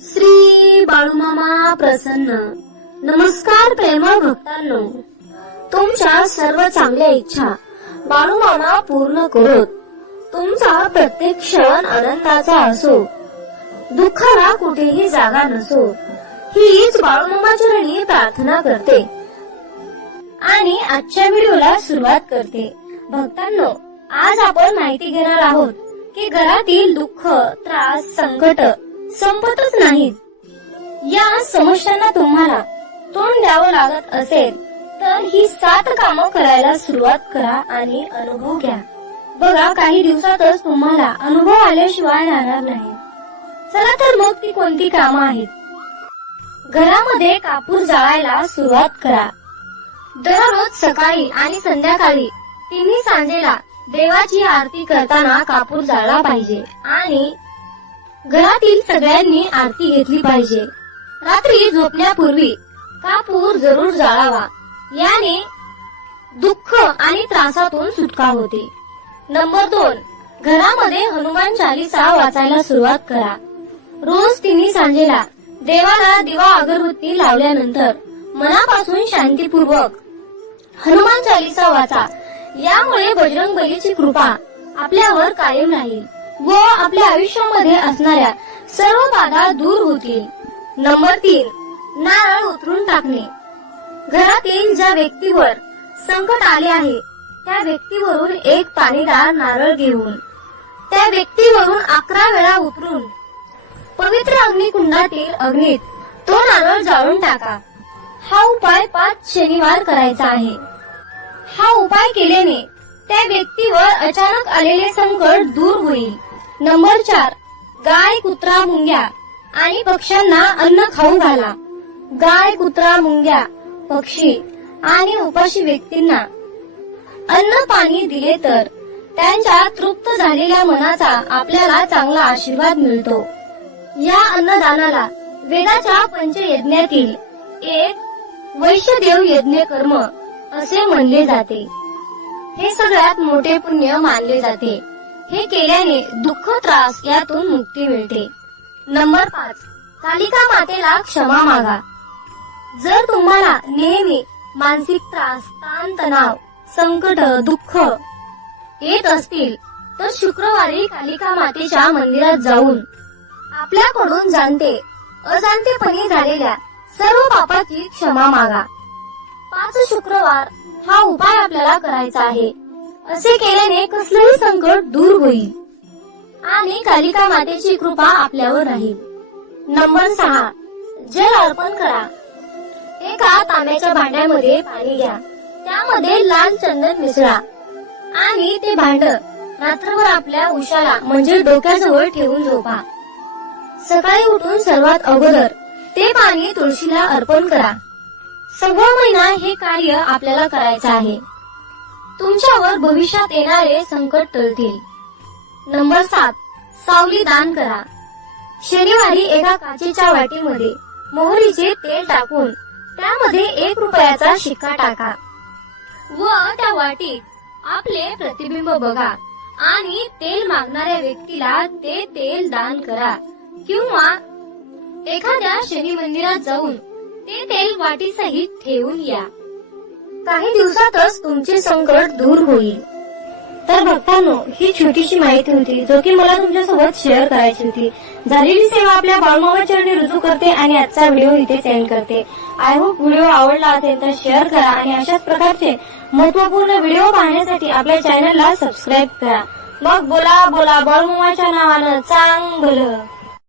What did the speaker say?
श्री बाळूमामा प्रसन्न. नमस्कार प्रेमळ भक्तांनो. तुमच्या सर्व चांगल्या इच्छा बाळूमामा पूर्ण करोत. तुमचा प्रत्येक क्षण आनंदाचा असो. दुःखाला कुठेही जागा नसो. हीच बाळूमामाचरणी प्रार्थना करते. आणि आजच्या व्हिडिओला सुरुवात करते. भक्तांनो आज आपण माहिती घेणार आहोत की घरातील दुःख त्रास संकट संपतच नाहीत या समस्यांना तुम्हाला तोंड द्यावं लागत असेल तर ही सात कामं करायला सुरुवात करा आणि अनुभव घ्या. बघा काही दिवसातच तुम्हाला अनुभव आल्याशिवाय राहणार नाही. चला तर मग ती कोणती कामं आहेत? घरामध्ये कापूर जाळायला सुरुवात करा. दररोज सकाळी आणि संध्याकाळी तिन्ही सांजेला देवाची आरती करताना कापूर जाळला पाहिजे आणि घरातील सगळ्यांनी आरती घेतली पाहिजे. रात्री झोपण्यापूर्वी कापूर जरूर जाळावा. याने दुःख आणि त्रासातून सुटका होते. नंबर दोन घरामध्ये हनुमान चालिसा वाचायला सुरुवात करा. रोज तिन्ही सांजेला देवाला दिवा अगरबत्ती लावल्यानंतर मनापासून शांतीपूर्वक हनुमान चालिसा वाचा. यामुळे बजरंग बलीची कृपा आपल्यावर कायम राहील. व आपल्या आयुष्यामध्ये असणाऱ्या सर्व बाधा दूर होतील. नंबर तीन नारळ उतरून टाकणे. घरातील ज्या व्यक्तीवर संकट आले आहे त्या व्यक्तीवरून एक पाणीदार नारळ घेऊन त्या व्यक्तीवरून अकरा वेळा उतरून पवित्र अग्निकुंडातील अग्नीत तो नारळ जाळून टाका. हा उपाय पाच शनिवार करायचा आहे. हा उपाय केल्याने त्या व्यक्तीवर अचानक आलेले संकट दूर होईल. नंबर चार. गाय कुत्रा मुंग्या. आणि पक्ष्यांना अन्न खाऊ घाला. गाय कुत्रा मुंग्या पक्षी आणि उपाशी व्यक्तींना. अन्न पाणी दिले तर त्यांच्या तृप्त झालेल्या मनाचा आपल्याला चांगला आशीर्वाद मिळतो. या अन्नदानाला वेदाच्या पंचयज्ञातील एक वैश्यदेव यज्ञ कर्म असे म्हणले जाते. हे सगळ्यात मोठे पुण्य मानले जाते. हे केल्याने दुःख त्रास यातून मुक्ती मिळते. नंबर पाच. कालिका मातेला क्षमा मागा. जर तुम्हाला नेहमी मानसिक त्रास ताण तणाव संकट दुःख येत असतील तर शुक्रवारी कालिका मातेच्या मंदिरात जाऊन आपल्याकडून जाणते अजाणतेपणी झालेल्या सर्व पापाची क्षमा मागा. पाच शुक्रवार हा उपाय आपल्याला करायचा आहे. असे केल्याने कसलंही संकट दूर होईल. आणि कालिका मातेची कृपा आपल्यावर राहील. नंबर सहा जल अर्पण करा. एका तांब्याच्या भांड्यामध्ये पाणी घ्या. त्यामध्ये लाल चंदन मिसळा. आणि ते भांड रात्रभर आपल्या उशाला म्हणजे डोक्याजवळ ठेवून झोपा. सकाळी उठून सर्वात अगोदर ते पाणी तुळशीला अर्पण करा. सव्वा महिना हे कार्य आपल्याला करायचं आहे. तुमच्यावर भविष्यात येणारे संकट टळतील. नंबर सात सावली दान करा. शनिवारी एका काचेच्या वाटीमध्ये मोहरीचे तेल टाकून त्यामध्ये एक रुपयाचा शिक्का टाका व त्या वाटीत आपले प्रतिबिंब बघा आणि तेल मागणाऱ्या व्यक्तीला ते तेल दान करा किंवा एखाद्या शनी मंदिरात जाऊन ते तेल वाटीसहित ठेवून या. काही दिवसातच तुमचे संकट दूर होईल. तर भक्तांनो ही छोटीशी माहिती होती जो की मला तुमच्यासोबत शेअर करायची होती. झालेली सेवा आपल्या बाळमामा चरणी रुजू करते आणि आजचा व्हिडिओ इथे सेंड करते. आय होप व्हिडिओ आवडला असेल तर शेअर करा आणि अशाच प्रकारचे महत्त्वपूर्ण व्हिडिओ पाहण्यासाठी आपल्या चॅनलला सबस्क्राईब करा. मग बोला बोला बाळमामाच्या नावानं चांगलं.